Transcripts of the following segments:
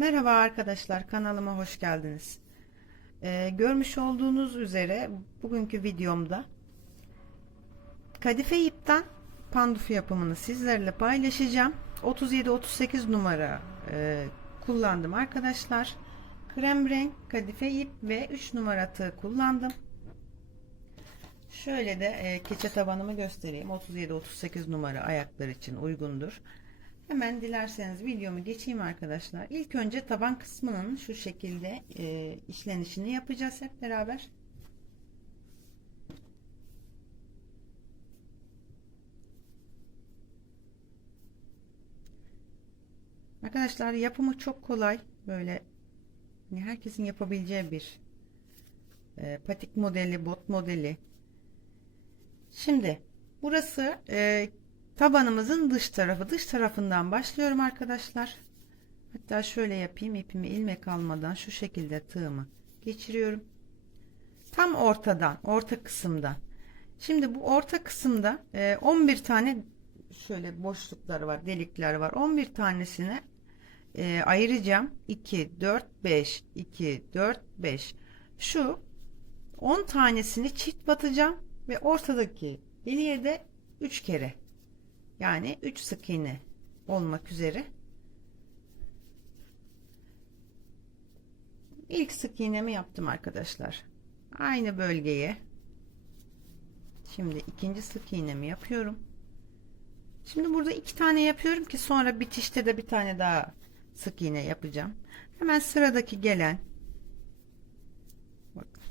Merhaba arkadaşlar kanalıma hoş geldiniz. Ee, görmüş olduğunuz üzere bugünkü videomda kadife ipten panduf yapımını sizlerle paylaşacağım. 37-38 numara e, kullandım arkadaşlar. Krem renk kadife ip ve 3 numara tığ kullandım. Şöyle de e, keçe tabanımı göstereyim. 37-38 numara ayaklar için uygundur. Hemen dilerseniz videomu geçeyim arkadaşlar. İlk önce taban kısmının şu şekilde e, işlenişini yapacağız hep beraber. Arkadaşlar yapımı çok kolay. Böyle hani herkesin yapabileceği bir e, patik modeli, bot modeli. Şimdi burası e, tabanımızın dış tarafı. Dış tarafından başlıyorum arkadaşlar. Hatta şöyle yapayım. ipimi ilmek almadan şu şekilde tığımı geçiriyorum. Tam ortadan, orta kısımdan. Şimdi bu orta kısımda e, 11 tane şöyle boşlukları var, delikler var. 11 tanesine e, ayıracağım. 2, 4, 5, 2, 4, 5. Şu 10 tanesini çift batacağım ve ortadaki deliğe de 3 kere yani 3 sık iğne olmak üzere. İlk sık iğnemi yaptım arkadaşlar. Aynı bölgeye. Şimdi ikinci sık iğnemi yapıyorum. Şimdi burada iki tane yapıyorum ki sonra bitişte de bir tane daha sık iğne yapacağım. Hemen sıradaki gelen. Bakın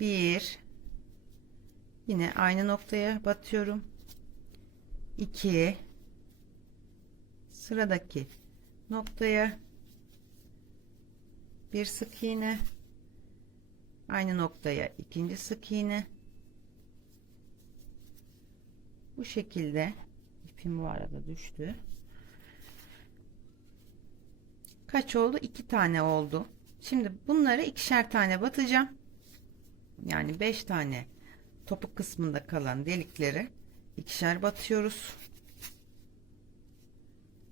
bir. Yine aynı noktaya batıyorum 2 sıradaki noktaya bir sık iğne. Aynı noktaya ikinci sık iğne. Bu şekilde ipim bu arada düştü. Kaç oldu? İki tane oldu. Şimdi bunları ikişer tane batacağım. Yani beş tane topuk kısmında kalan delikleri ikişer batıyoruz.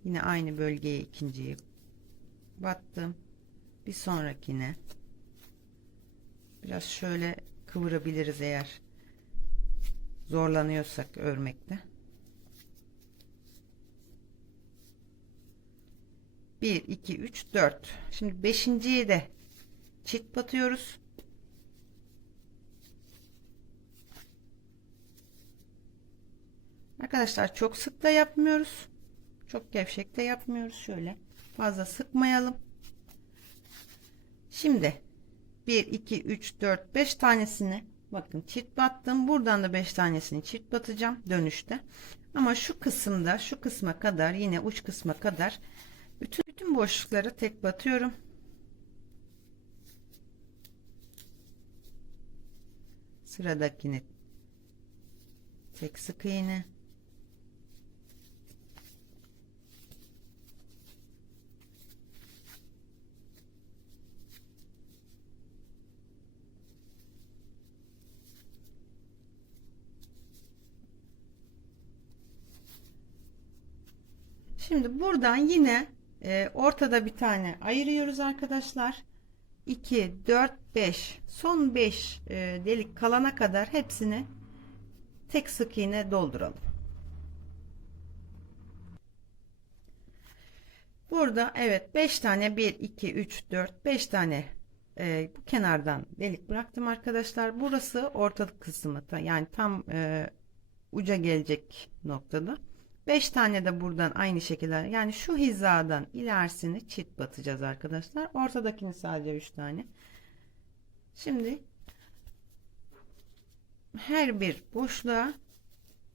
Yine aynı bölgeye ikinciyi battım. Bir sonrakine biraz şöyle kıvırabiliriz eğer zorlanıyorsak örmekte. Bir, iki, üç, dört. Şimdi beşinciye de çift batıyoruz. Arkadaşlar çok sık da yapmıyoruz. Çok gevşek de yapmıyoruz. Şöyle fazla sıkmayalım. Şimdi 1, 2, 3, 4, 5 tanesini bakın çift battım. Buradan da 5 tanesini çift batacağım dönüşte. Ama şu kısımda şu kısma kadar yine uç kısma kadar bütün, bütün boşlukları tek batıyorum. Sıradakini tek sık iğne Şimdi buradan yine e, ortada bir tane ayırıyoruz arkadaşlar. 2, 4, 5 son 5 e, delik kalana kadar hepsini tek sık iğne dolduralım. Burada evet 5 tane 1, 2, 3, 4, 5 tane e, bu kenardan delik bıraktım arkadaşlar. Burası ortalık kısmı yani tam e, uca gelecek noktada. 5 tane de buradan aynı şekilde yani şu hizadan ilerisini çift batacağız arkadaşlar. Ortadakini sadece 3 tane. Şimdi her bir boşluğa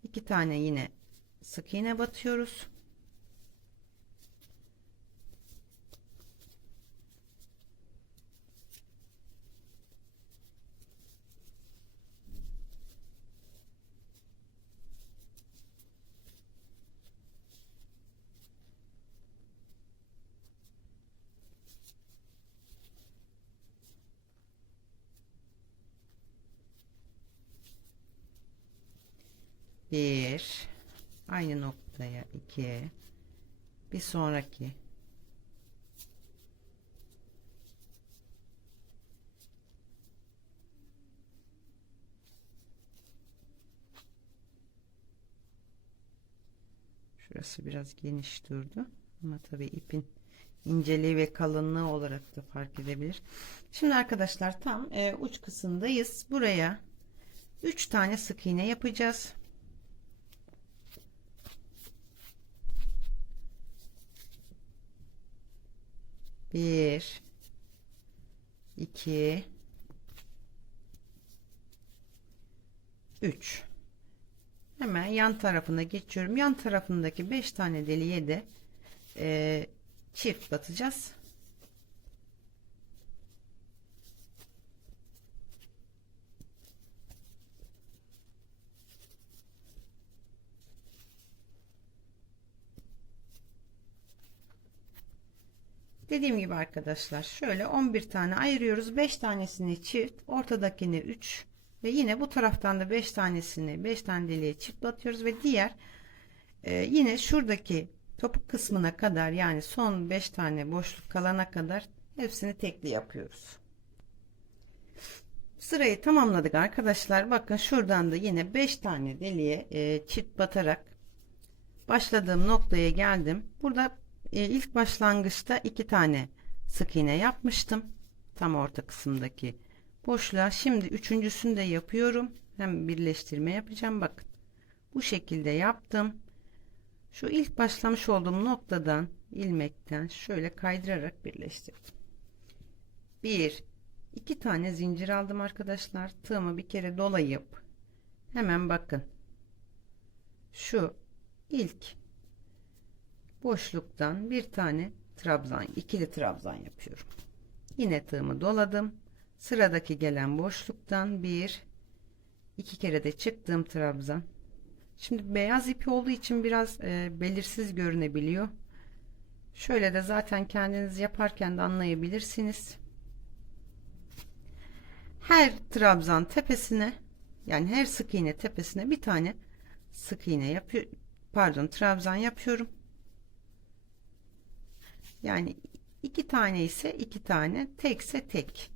iki tane yine sık iğne batıyoruz. bir aynı noktaya iki bir sonraki Şurası biraz geniş durdu. Ama tabii ipin inceliği ve kalınlığı olarak da fark edebilir. Şimdi arkadaşlar tam e, uç kısımdayız. Buraya 3 tane sık iğne yapacağız. Bir, iki, üç. Hemen yan tarafına geçiyorum. Yan tarafındaki 5 tane deliğe de e, çift batacağız. Dediğim gibi arkadaşlar şöyle 11 tane ayırıyoruz. 5 tanesini çift, ortadakini 3 ve yine bu taraftan da 5 tanesini 5 tane deliğe çift batıyoruz ve diğer e, yine şuradaki topuk kısmına kadar yani son 5 tane boşluk kalana kadar hepsini tekli yapıyoruz. Sırayı tamamladık arkadaşlar. Bakın şuradan da yine 5 tane deliğe e, çift batarak başladığım noktaya geldim. Burada e, ilk başlangıçta iki tane sık iğne yapmıştım. Tam orta kısımdaki boşluğa. Şimdi üçüncüsünü de yapıyorum. Hem birleştirme yapacağım. Bakın. Bu şekilde yaptım. Şu ilk başlamış olduğum noktadan ilmekten şöyle kaydırarak birleştirdim. Bir, iki tane zincir aldım arkadaşlar. Tığımı bir kere dolayıp hemen bakın. Şu ilk boşluktan bir tane trabzan ikili trabzan yapıyorum. Yine tığımı doladım. Sıradaki gelen boşluktan bir iki kere de çıktığım trabzan. Şimdi beyaz ipi olduğu için biraz e, belirsiz görünebiliyor. Şöyle de zaten kendiniz yaparken de anlayabilirsiniz. Her trabzan tepesine yani her sık iğne tepesine bir tane sık iğne yapıyor pardon trabzan yapıyorum yani iki tane ise iki tane, tekse tek.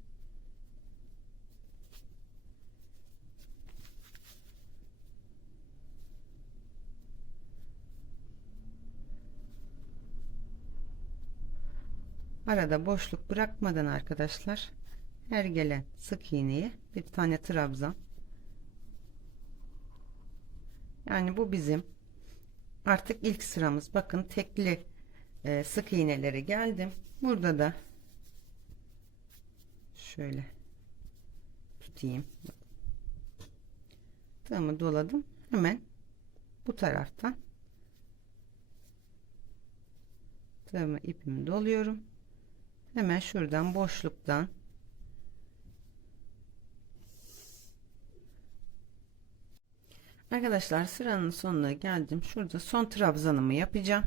Arada boşluk bırakmadan arkadaşlar her gelen sık iğneye bir tane trabzan. Yani bu bizim artık ilk sıramız. Bakın tekli e, sık iğnelere geldim. Burada da şöyle tutayım. Tığımı doladım. Hemen bu taraftan tığımı ipimi doluyorum. Hemen şuradan boşluktan Arkadaşlar sıranın sonuna geldim. Şurada son trabzanımı yapacağım.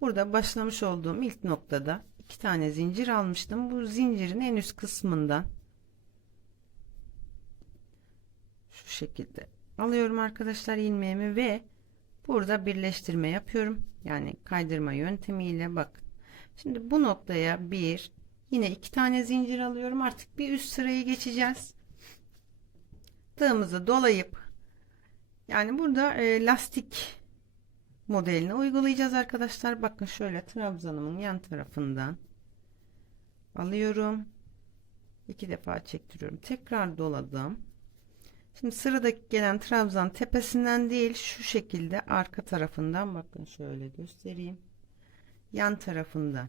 Burada başlamış olduğum ilk noktada iki tane zincir almıştım. Bu zincirin en üst kısmından şu şekilde alıyorum arkadaşlar ilmeğimi ve burada birleştirme yapıyorum. Yani kaydırma yöntemiyle bak. Şimdi bu noktaya bir yine iki tane zincir alıyorum. Artık bir üst sırayı geçeceğiz. Tığımızı dolayıp yani burada e, lastik modelini uygulayacağız arkadaşlar. Bakın şöyle trabzanımın yan tarafından alıyorum. iki defa çektiriyorum. Tekrar doladım. Şimdi sıradaki gelen trabzan tepesinden değil şu şekilde arka tarafından bakın şöyle göstereyim. Yan tarafından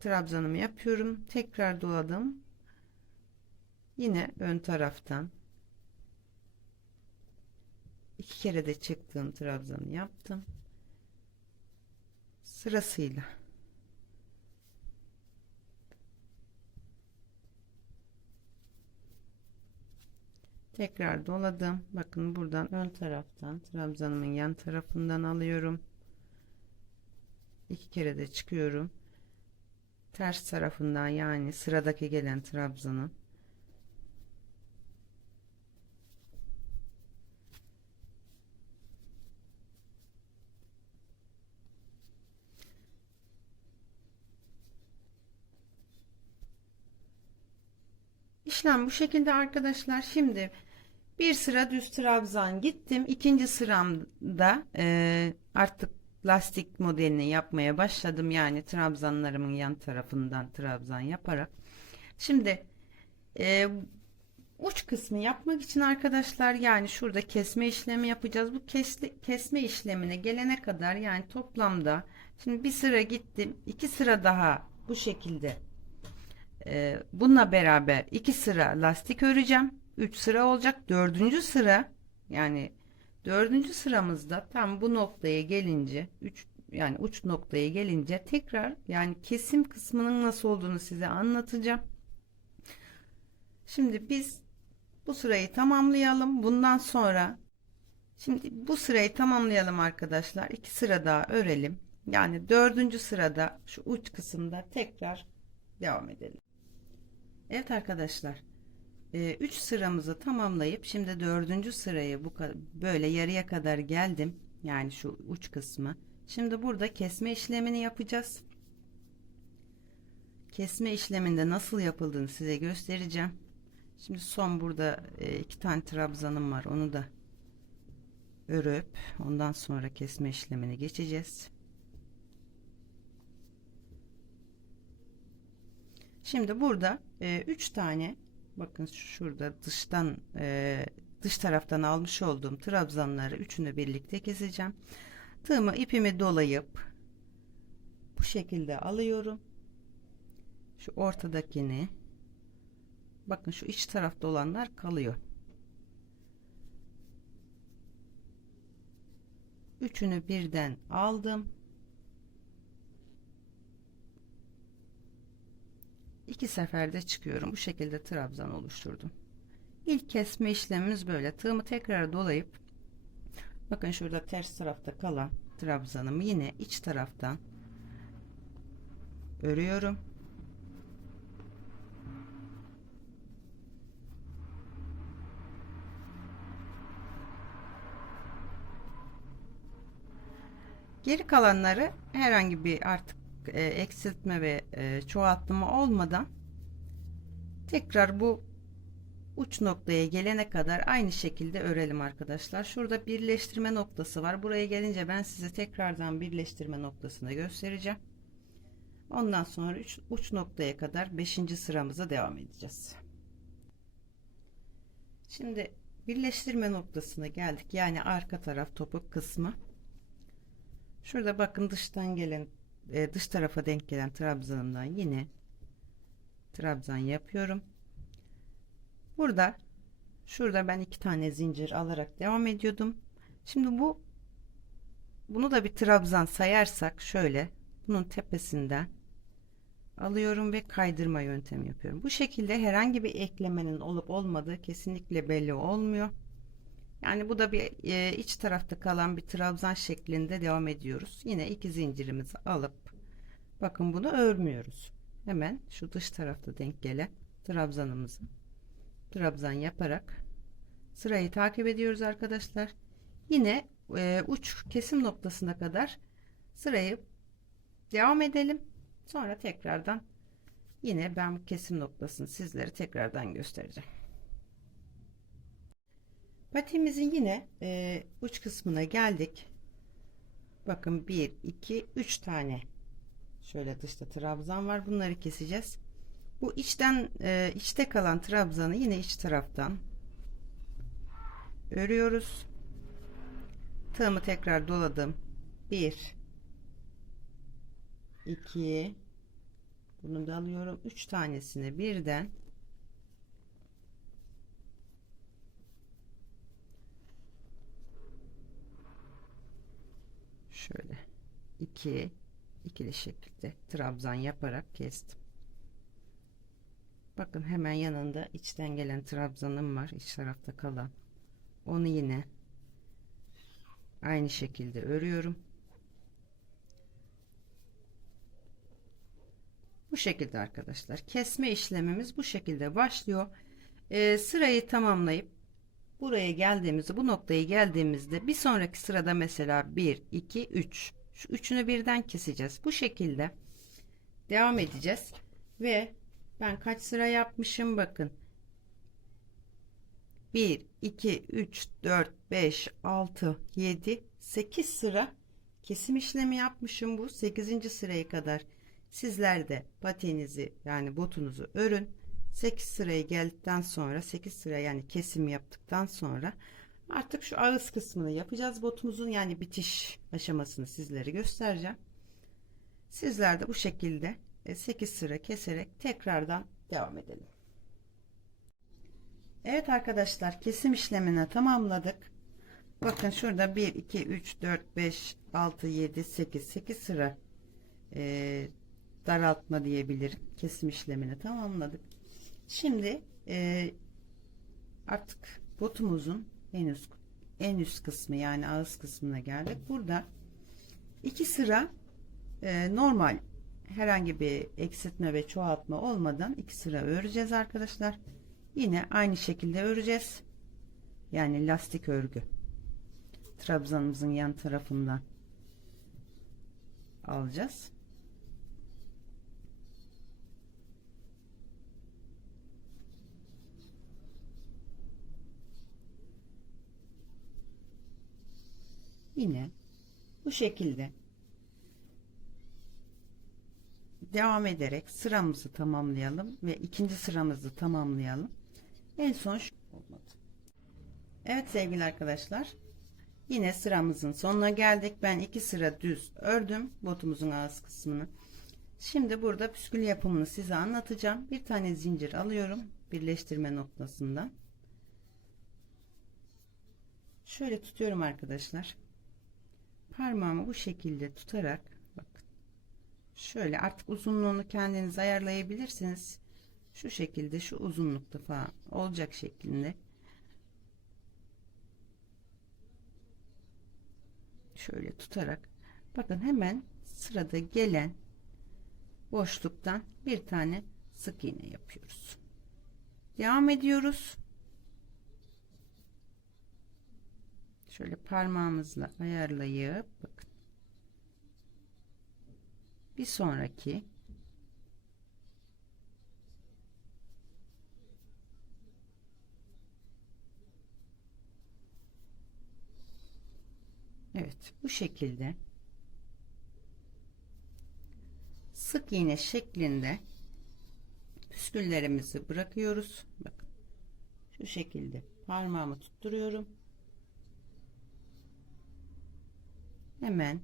trabzanımı yapıyorum. Tekrar doladım. Yine ön taraftan iki kere de çıktığım trabzanı yaptım. Sırasıyla. Tekrar doladım. Bakın buradan ön taraftan trabzanımın yan tarafından alıyorum. İki kere de çıkıyorum. Ters tarafından yani sıradaki gelen trabzanın İşlem bu şekilde arkadaşlar. Şimdi Bir sıra düz trabzan gittim. İkinci sıramda e, artık lastik modelini yapmaya başladım. Yani trabzanlarımın yan tarafından trabzan yaparak. Şimdi e, uç kısmı yapmak için arkadaşlar yani şurada kesme işlemi yapacağız. Bu kesli, kesme işlemine gelene kadar yani toplamda şimdi bir sıra gittim. iki sıra daha bu şekilde e, bununla beraber iki sıra lastik öreceğim. 3 sıra olacak. Dördüncü sıra yani dördüncü sıramızda tam bu noktaya gelince 3 yani uç noktaya gelince tekrar yani kesim kısmının nasıl olduğunu size anlatacağım. Şimdi biz bu sırayı tamamlayalım. Bundan sonra şimdi bu sırayı tamamlayalım arkadaşlar. İki sıra daha örelim. Yani dördüncü sırada şu uç kısımda tekrar devam edelim. Evet arkadaşlar. 3 sıramızı tamamlayıp şimdi dördüncü sırayı bu böyle yarıya kadar geldim. Yani şu uç kısmı. Şimdi burada kesme işlemini yapacağız. Kesme işleminde nasıl yapıldığını size göstereceğim. Şimdi son burada e, iki tane trabzanım var. Onu da örüp ondan sonra kesme işlemini geçeceğiz. Şimdi burada 3 e, tane bakın şurada dıştan e, dış taraftan almış olduğum trabzanları üçünü birlikte keseceğim. Tığımı ipimi dolayıp bu şekilde alıyorum. Şu ortadakini bakın şu iç tarafta olanlar kalıyor. Üçünü birden aldım. İki seferde çıkıyorum. Bu şekilde trabzan oluşturdum. İlk kesme işlemimiz böyle. Tığımı tekrar dolayıp bakın şurada ters tarafta kalan trabzanımı yine iç taraftan örüyorum. Geri kalanları herhangi bir artık e, eksiltme ve e, çoğaltma olmadan tekrar bu uç noktaya gelene kadar aynı şekilde örelim arkadaşlar. Şurada birleştirme noktası var. Buraya gelince ben size tekrardan birleştirme noktasını göstereceğim. Ondan sonra uç, uç noktaya kadar 5. sıramıza devam edeceğiz. Şimdi birleştirme noktasına geldik. Yani arka taraf topuk kısmı. Şurada bakın dıştan gelen e, dış tarafa denk gelen trabzanımdan yine trabzan yapıyorum. Burada şurada ben iki tane zincir alarak devam ediyordum. Şimdi bu bunu da bir trabzan sayarsak şöyle bunun tepesinden alıyorum ve kaydırma yöntemi yapıyorum. Bu şekilde herhangi bir eklemenin olup olmadığı kesinlikle belli olmuyor. Yani bu da bir e, iç tarafta kalan bir trabzan şeklinde devam ediyoruz. Yine iki zincirimizi alıp bakın bunu örmüyoruz. Hemen şu dış tarafta denk gelen trabzanımızı trabzan yaparak sırayı takip ediyoruz arkadaşlar. Yine e, uç kesim noktasına kadar sırayı devam edelim. Sonra tekrardan yine ben bu kesim noktasını sizlere tekrardan göstereceğim. Patiğimizin yine e, uç kısmına geldik. Bakın 1, 2, 3 tane şöyle dışta trabzan var. Bunları keseceğiz. Bu içten e, içte kalan trabzanı yine iç taraftan örüyoruz. Tığımı tekrar doladım. 1 2 bunu da alıyorum. 3 tanesini birden şöyle iki ikili şekilde trabzan yaparak kestim. Bakın hemen yanında içten gelen trabzanım var. iç tarafta kalan. Onu yine aynı şekilde örüyorum. Bu şekilde arkadaşlar. Kesme işlemimiz bu şekilde başlıyor. Ee, sırayı tamamlayıp buraya geldiğimizde bu noktaya geldiğimizde bir sonraki sırada mesela 1 2 3 şu üçünü birden keseceğiz. Bu şekilde devam edeceğiz. Ve ben kaç sıra yapmışım bakın. 1 2 3 4 5 6 7 8 sıra kesim işlemi yapmışım bu. 8. sıraya kadar sizler de patiğinizi yani botunuzu örün 8 sıraya geldikten sonra 8 sıra yani kesim yaptıktan sonra artık şu ağız kısmını yapacağız botumuzun. Yani bitiş aşamasını sizlere göstereceğim. Sizler de bu şekilde 8 sıra keserek tekrardan devam edelim. Evet arkadaşlar kesim işlemini tamamladık. Bakın şurada 1 2 3 4 5 6 7 8 8 sıra e, daraltma diyebilirim. Kesim işlemini tamamladık şimdi e, artık botumuzun en üst en üst kısmı yani ağız kısmına geldik. Burada iki sıra e, normal herhangi bir eksiltme ve çoğaltma olmadan iki sıra öreceğiz arkadaşlar. Yine aynı şekilde öreceğiz. Yani lastik örgü. Trabzanımızın yan tarafından alacağız yine bu şekilde devam ederek sıramızı tamamlayalım ve ikinci sıramızı tamamlayalım. En son şu olmadı. Evet sevgili arkadaşlar. Yine sıramızın sonuna geldik. Ben iki sıra düz ördüm botumuzun ağız kısmını. Şimdi burada püskül yapımını size anlatacağım. Bir tane zincir alıyorum birleştirme noktasından. Şöyle tutuyorum arkadaşlar. Parmağımı bu şekilde tutarak bakın. Şöyle artık uzunluğunu kendiniz ayarlayabilirsiniz. Şu şekilde şu uzunlukta falan olacak şeklinde. Şöyle tutarak bakın hemen sırada gelen boşluktan bir tane sık iğne yapıyoruz. Devam ediyoruz. Şöyle parmağımızla ayarlayıp bakın bir sonraki Evet bu şekilde sık iğne şeklinde püsküllerimizi bırakıyoruz. Bakın şu şekilde parmağımı tutturuyorum. Hemen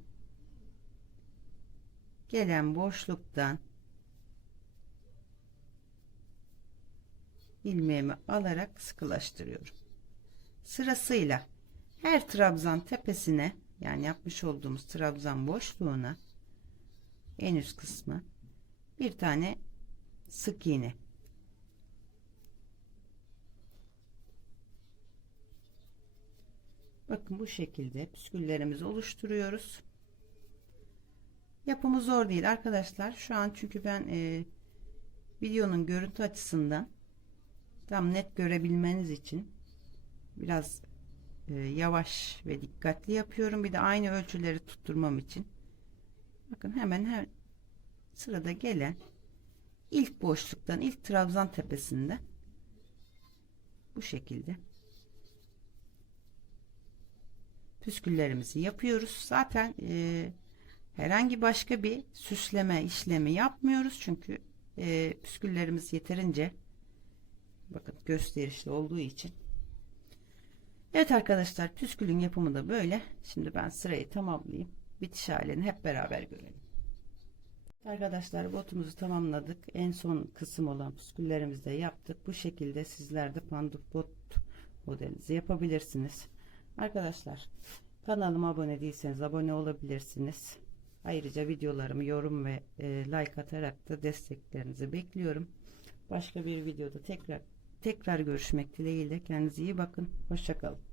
gelen boşluktan ilmeğimi alarak sıkılaştırıyorum. Sırasıyla her trabzan tepesine yani yapmış olduğumuz trabzan boşluğuna en üst kısmı bir tane sık iğne Bakın bu şekilde püsküllerimizi oluşturuyoruz. Yapımı zor değil arkadaşlar. Şu an çünkü ben e, videonun görüntü açısından tam net görebilmeniz için biraz e, yavaş ve dikkatli yapıyorum. Bir de aynı ölçüleri tutturmam için. Bakın hemen her sırada gelen ilk boşluktan ilk trabzan tepesinde bu şekilde püsküllerimizi yapıyoruz. Zaten e, herhangi başka bir süsleme işlemi yapmıyoruz. Çünkü e, püsküllerimiz yeterince bakın gösterişli olduğu için. Evet arkadaşlar püskülün yapımı da böyle. Şimdi ben sırayı tamamlayayım. Bitiş halini hep beraber görelim. Arkadaşlar botumuzu tamamladık. En son kısım olan püsküllerimizi de yaptık. Bu şekilde sizler de panduf bot modelinizi yapabilirsiniz. Arkadaşlar kanalıma abone değilseniz abone olabilirsiniz. Ayrıca videolarımı yorum ve e, like atarak da desteklerinizi bekliyorum. Başka bir videoda tekrar tekrar görüşmek dileğiyle. Kendinize iyi bakın. Hoşçakalın.